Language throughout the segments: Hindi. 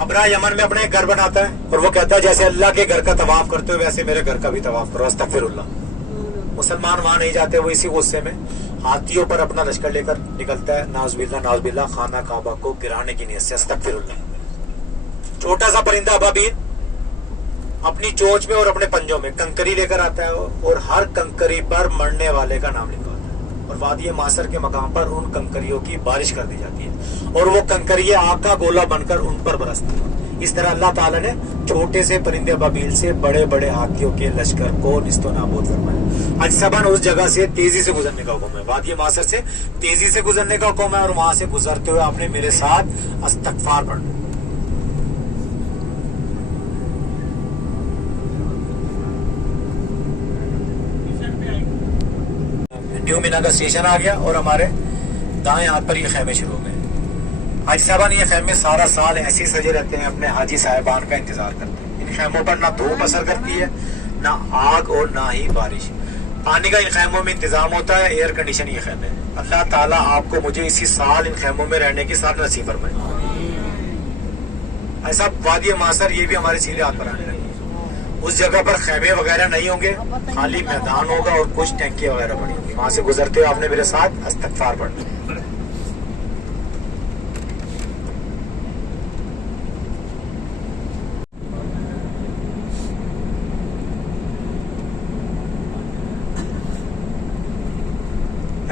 अबरा यमन में अपने एक घर बनाता है और वो कहता है जैसे अल्लाह के घर का तवाफ करते हो वैसे मेरे घर का भी तवाफ करो, अस्तगफिरुल्लाह। मुसलमान वहां नहीं जाते, वो इसी गुस्से में हाथियों पर अपना लश्कर लेकर निकलता है, नाउज़ुबिल्लाह खाना काबा को गिराने की नीयत से, अस्तगफिरुल्लाह। छोटा सा परिंदा अबाबील अपनी चोंच में और अपने पंजों में कंकरी लेकर आता है और हर कंकरी पर मरने वाले का नाम लिखा होता है और वादी मासर के मकाम पर उन कंकरियों की बारिश कर दी जाती है और वो कंकरियां आग का गोला बनकर उन पर बरसती है। इस तरह अल्लाह ताला ने छोटे से परिंदे अबाबील से बड़े बड़े हाथियों के लश्कर को निस्तो नाबूद फरमाया। अजसबन उस जगह से तेजी से गुजरने का हुक्म है, वादी मासर से तेजी से गुजरने का हुक्म है और वहां से गुजरते हुए आपने मेरे साथ इस्तगफार पढ़ना। न्यू मीना का स्टेशन आ गया और हमारे दाएं हाथ पर ये खेमे शुरू हो गए। हाजी साहबान ये खेमे सारा साल ऐसे ही सजे रहते हैं, अपने हाजी साहबान का इंतजार करते हैं। इन खेमों पर ना धूप असर करती है, ना आग और ना ही बारिश। पानी का इन खेमों में इंतजाम होता है, एयर कंडीशन ये खेमे। अल्लाह ताला आपको मुझे इसी साल इन खेमों में रहने की साथ नसीब फरमाए। ऐसा वादी मासर ये भी हमारे सीधे हाथ पर आने लगे। उस जगह पर खेमे वगैरह नहीं होंगे, खाली मैदान होगा और कुछ टैंकियां वगैरह पड़ी होंगी। वहां से गुजरते हुए आपने मेरे साथ इस्तगफार पढ़ना।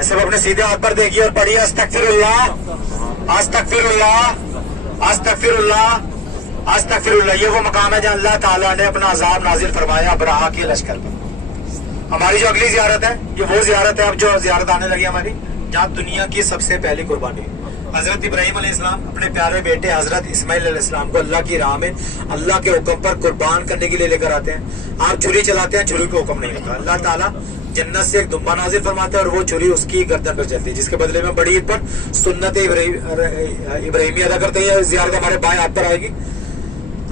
ऐसे अपने सीधे हाथ पर देखिए और पढ़िए अस्तगफिरुल्लाह, अस्तगफिरुल्लाह, अस्तगफिरुल्लाह, अस्तगफिरुल्लाह। ये वो मकाम है जहाँ अल्लाह ताला ने अपना अजाब नाजिल फरमाया अबराहा के लश्कर पर। हमारी जो अगली जियारत है ये वो जियारत है अब जो जियारत आने लगी हमारी, जहाँ दुनिया की सबसे पहली कुर्बानी हजरत इब्राहिम अलैहिस्सलाम अपने प्यारे बेटे हजरत इस्माइल अलैहिस्सलाम को अल्लाह की राह में अल्लाह के हुक्म पर कुर्बान करने के लिए लेकर आते हैं। आप छुरी चलाते हैं, छुरी को हुक्म नहीं होता। अल्लाह ताला जन्नत से एक दुम्बा नाजिल फरमाता है और वो छुरी उसकी गर्दन पर चलती है, जिसके बदले में बड़ी ईद पर सुन्नत इब्राहिमी अदा करते हैं। जियारत हमारे बाएं हाथ पर आएगी।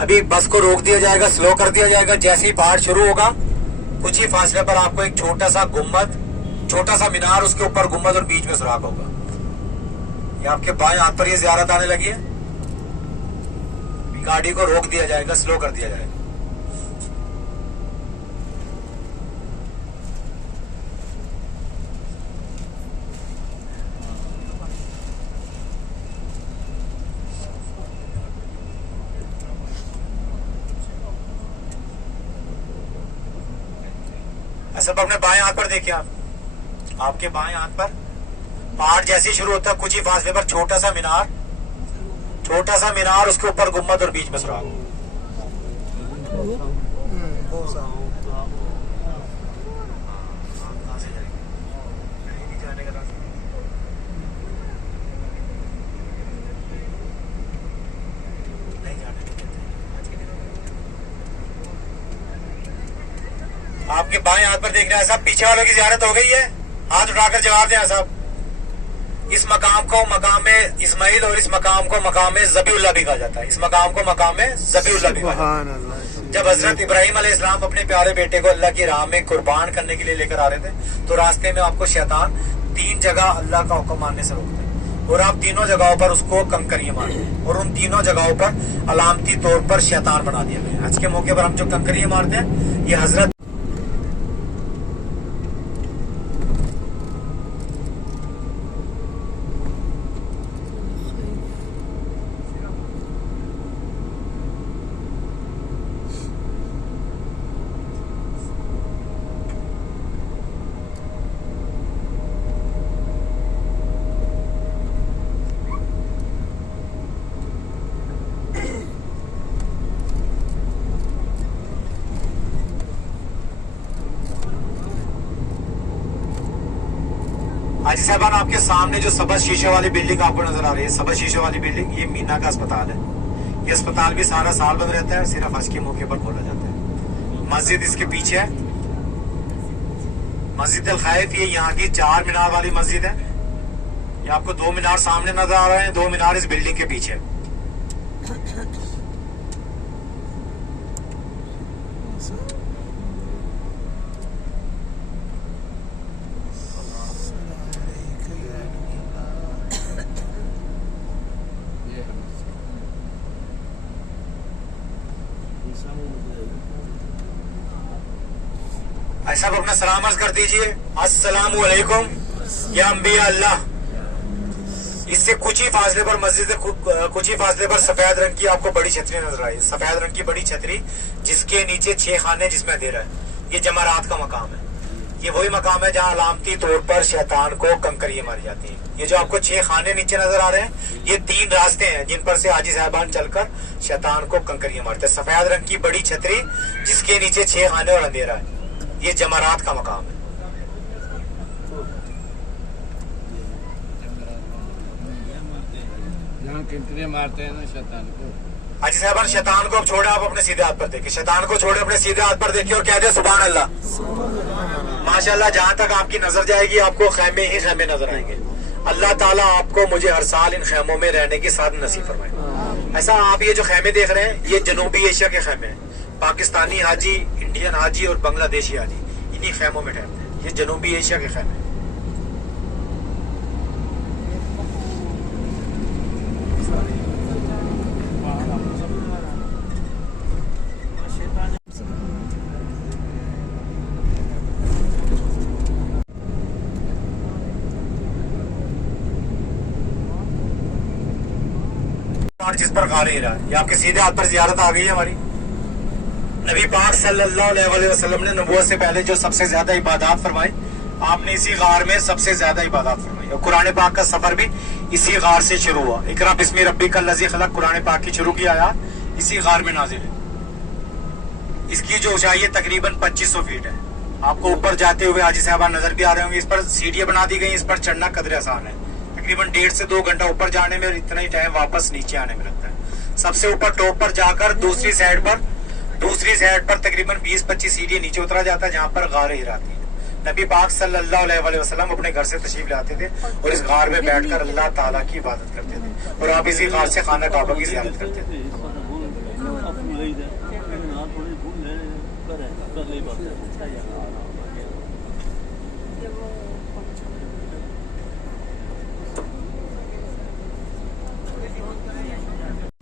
अभी बस को रोक दिया जाएगा, स्लो कर दिया जाएगा। जैसे ही पहाड़ शुरू होगा कुछ ही फासले पर आपको एक छोटा सा गुम्बद, छोटा सा मीनार, उसके ऊपर गुम्बद और बीच में सुराख होगा। ये आपके बाएं हाथ पर ये जियारत आने लगी है। गाड़ी को रोक दिया जाएगा, स्लो कर दिया जाएगा। ऐसा अपने बाएं हाथ पर देखिए आप, आपके बाएं हाथ पर पहाड़ जैसे शुरू होता है कुछ ही फासले पर छोटा सा मीनार, छोटा सा मीनार, उसके ऊपर गुम्बद और बीच में सुराख। आपके बाएं हाथ पर देख रहे हैं साहब, पीछे वालों की ज़ियारत हो गई है। हाथ उठाकर जवाब दें साहब। इस मकाम को मकाम में इस्माइल और इस मकाम को मकाम में ज़बीउल्लाह भी कहा जाता है। इस मकाम को मकाम में ज़बीउल्लाह भी कहा जाता है। जब हजरत इब्राहिम अलैहिस्सलाम अपने प्यारे बेटे को अल्लाह की राह में कुर्बान करने के लिए लेकर आ रहे थे तो रास्ते में आपको शैतान 3 जगह अल्लाह का हुक्म मानने से रोकते हैं और आप तीनों जगहों पर उसको कंकरियां मारते हैं और उन तीनों जगहों पर अलामती तौर पर शैतान बना दिया गया। आज के मौके पर हम जो कंकरियां मारते हैं ये हजरत हाजी साहबान आपके सामने जो सबज शीशे वाली बिल्डिंग आपको नजर आ रही है, सबज शीशे वाली बिल्डिंग, ये मीना का अस्पताल है। ये अस्पताल भी सारा साल बंद रहता है, सिर्फ हज के मौके पर खोला जाता है। मस्जिद इसके पीछे है, मस्जिद अल खैफ, ये यहाँ की 4 मीनार वाली मस्जिद है। ये आपको 2 मीनार सामने नजर आ रहे हैं, 2 मीनार इस बिल्डिंग के पीछे। ऐसा अपना सलाम अर्ज कर दीजिए, अस्सलामु अलैकुम या अंबिया अल्लाह। इससे कुछ ही फासले पर मस्जिद से कुछ ही फासले पर सफेद रंग की आपको बड़ी छतरी नजर आई, सफेद रंग की बड़ी छतरी जिसके नीचे 6 खाने जिसमें अंधेरा है। ये जमारात का मकाम है। ये वही मकाम है जहाँ अलामती तौर पर शैतान को कंकरियां मारी जाती हैं। ये जो आपको 6 खाने नीचे नजर आ रहे हैं, ये 3 रास्ते हैं जिन पर से हाजी साहबान चलकर शैतान को कंकरियां मारते हैं। सफेद रंग की बड़ी छतरी जिसके नीचे 6 खाने और अंधेरा है, ये जमारात का मकाम है। मारते हैं ना शैतान को। हाजी साहबान शैतान को अब छोड़े, आप अपने सीधे हाथ पर देखिए। शैतान को छोड़े, अपने सीधे हाथ पर देखिए और कह दे सुभान अल्लाह। माशाल्लाह, जहाँ तक आपकी नजर जाएगी आपको खैमे ही खैमे नजर आएंगे। अल्लाह ताला आपको मुझे हर साल इन खैमों में रहने की साथ नसीब फरमाए। ऐसा आप ये जो खैमे देख रहे हैं, ये जनूबी एशिया के खैमे हैं। पाकिस्तानी हाजी, इंडियन हाजी और बांग्लादेशी हाजी इन्हीं खैमों में ठहरते हैं। ये जनूबी एशिया के खैमे। जिस पर गाले हीरा, ये आपके सीधे हाथ पर जियारत आ गई है हमारी। नबी पाक सल्लल्लाहु अलैहि वसल्लम ने नबूवत से पहले जो सबसे ज्यादा इबादत फरमाई, आपने इसी गार में सबसे ज्यादा इबादत फरमाई। और कुरान पाक का सफर भी इसी गार से शुरू हुआ। इकरा बिस्मि रब्बिकल लज़ी खलक, कुरान पाक की शुरू की आयत इसी गार में नाजिल है। इसकी जो ऊंचाई है तकरीबन 2500 फीट है। आपको ऊपर जाते हुए हाजी साहबान नजर भी आ रहे होंगे। इस पर सीढ़ियां बना दी गई, इस पर चढ़ना कदरे आसान है। तकरीबन 1.5 से 2 घंटा ऊपर जाने में और इतना ही टाइम वापस नीचे आने में लगता है। सबसे ऊपर टॉप पर जाकर दूसरी साइड पर तकरीबन 20-25 सीढ़ियां नीचे उतरा जाता है, जहाँ पर गार हीरा थी। नबी पाक सल्लल्लाहु अलैहि वसल्लम अपने घर से तशरीफ लाते थे और इस गार में बैठकर अल्लाह ताला की इबादत करते थे। और आप इसी गार से खाना काबा की ज़ियारत करते थे।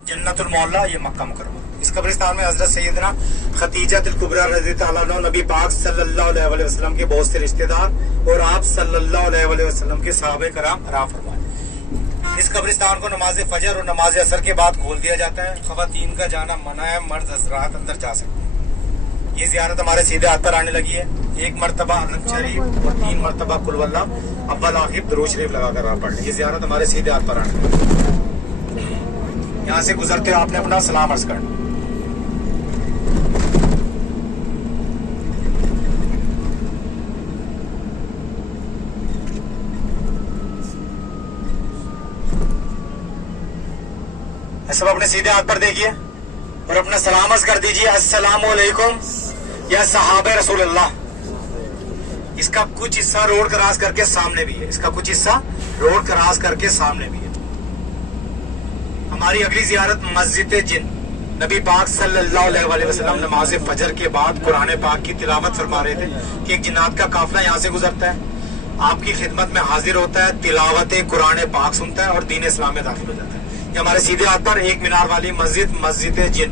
जन्नतुल मौला, ये मक्का मुकर्रमा। इस कब्रिस्तान में हजरत सैयदना खतीजा कुबरा रज़ी अल्लाह अन्हा, नबी पाक सल्लल्लाहु अलैहि वसल्लम के बहुत से रिश्तेदार और आप सल्लल्लाहु अलैहि वसल्लम के सहाबे कराम आराम फरमाए। इस कब्रिस्तान को नमाज फजर और नमाज असर के बाद खोल दिया जाता है। खवातीन का जाना मना है, मर्द हजरात अंदर जा सकते हैं। ये जियारत हमारे सीधे हाथ पर आने लगी है। 1 मरतबा अनक शरीफ और 3 मरतबा कुल वल्लाह अव्वल आखिर दुरूद शरीफ लगाकर आप पढ़ लें। ये जियारत हमारे सीधे हाथ पर आने लगी है। यहाँ से गुजरते हुए आपने अपना सलाम अर्ज करना। सब अपने सीधे हाथ पर देखिए और अपना सलाम अर्ज कर दीजिए, अस्सलामु अलैकुम या सहाबे रसूलुल्लाह। इसका कुछ हिस्सा रोड क्रॉस करके सामने भी है। इसका कुछ हिस्सा रोड क्रॉस करके सामने भी है। हमारी अगली जियारत मस्जिद जिन। नबी पाक सल्लल्लाहु अलैहि वसल्लम नमाज फजर के बाद कुरान पाक की तिलावत फरमा रहे थे कि एक जिन्नात का काफिला यहाँ से गुजरता है, आपकी खिदमत में हाजिर होता है, तिलावत कुरान पाक सुनता है और दीन इस्लाम में दाखिल हो जाता है। ये हमारे सीधे हाथ पर 1 मीनार वाली मस्जिद जिन,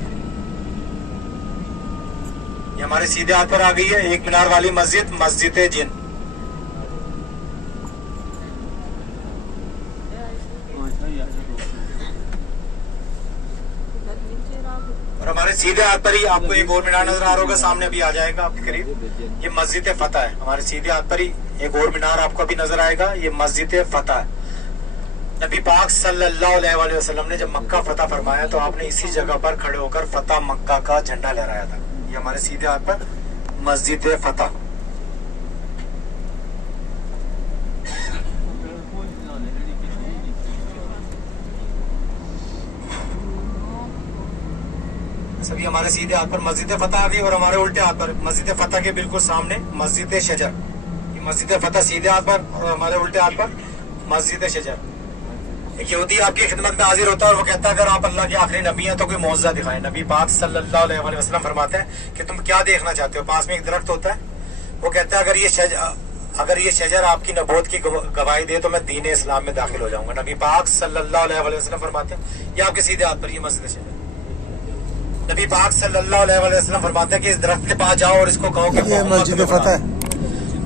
ये हमारे सीधे हाथ पर आ गई है। 1 मीनार वाली मस्जिद जिन। और हमारे सीधे हाथ पर ही आपको एक और मीनार नजर आ रहा होगा, सामने अभी आ जाएगा आपके करीब। ये मस्जिद फतह है। हमारे सीधे हाथ पर ही एक और मीनार आपको अभी नजर आएगा, ये मस्जिद फतह है। नबी पाक सल्लल्लाहु अलैहि वसल्लम ने जब मक्का फतह फरमाया तो आपने इसी जगह पर खड़े होकर फतह मक्का का झंडा लहराया था। ये हमारे सीधे हाथ पर मस्जिद फतह। सभी हमारे सीधे हाथ पर मस्जिद फतह आ गई और हमारे उल्टे हाथ पर मस्जिद फतह के बिल्कुल सामने मस्जिद शजर। ये मस्जिद फतह सीधे हाथ पर और हमारे उल्टे हाथ पर मस्जिद शजर। एक यहूदी आपकी खिदमत में हाजिर होता है और वो कहता है अगर आप अल्लाह के आखिरी नबी हैं तो कोई मौजज़ा दिखाएं। नबी पाक सल्लल्लाहु अलैहि वसल्लम फरमाते हैं कि तुम क्या देखना चाहते हो। पास में एक दरख्त होता है, वो कहता है अगर ये शजर आपकी नबूवत की गवाही दे तो मैं दीन इस्लाम में दाखिल हो जाऊंगा। नबी पाक सल्लल्लाहु अलैहि वसल्लम फरमाते हैं ये आपके सीधे हाथ पर ये मस्जिद शजर। नबी पाक सल्लल्लाहु अलैहि वसल्लम फरमाते हैं कि इस दरख्त के पास जाओ और इसको कहो कि ये मस्जिद फतह।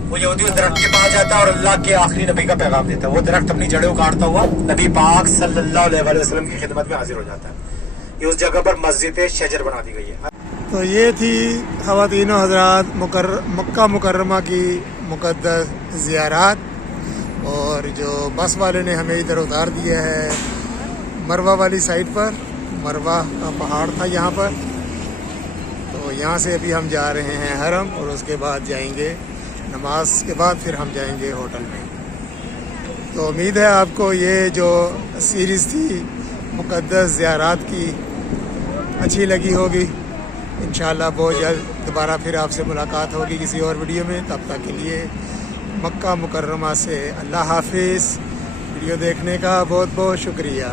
वो यहूदी उस दरख्त के पास जाता है और अल्लाह के आखिरी नबी का पैगाम देता है। वो दरख्त अपनी जड़ें उखाड़ता हुआ नबी पाक सल्लल्लाहु अलैहि वसल्लम की खिदमत में हाजिर हो जाता है। ये उस जगह पर मस्जिद शजर बना दी गई है। तो ये थी ख़वातीनो हज़रात मक्का मुकर्रमा की मुक़द्दस ज़ियारत, और जो बस वाले ने हमें इधर उतार दिया है मरवा वाली साइड पर। मरवा का पहाड़ था यहाँ पर, तो यहाँ से अभी हम जा रहे हैं हरम, और उसके बाद जाएंगे नमाज के बाद फिर हम जाएंगे होटल में। तो उम्मीद है आपको ये जो सीरीज़ थी मुक़द्दस ज़ियारत की अच्छी लगी होगी। इंशाअल्लाह बहुत जल्द दोबारा फिर आपसे मुलाकात होगी किसी और वीडियो में। तब तक के लिए मक्का मुकर्रमा से अल्लाह हाफिज़। वीडियो देखने का बहुत बहुत शुक्रिया।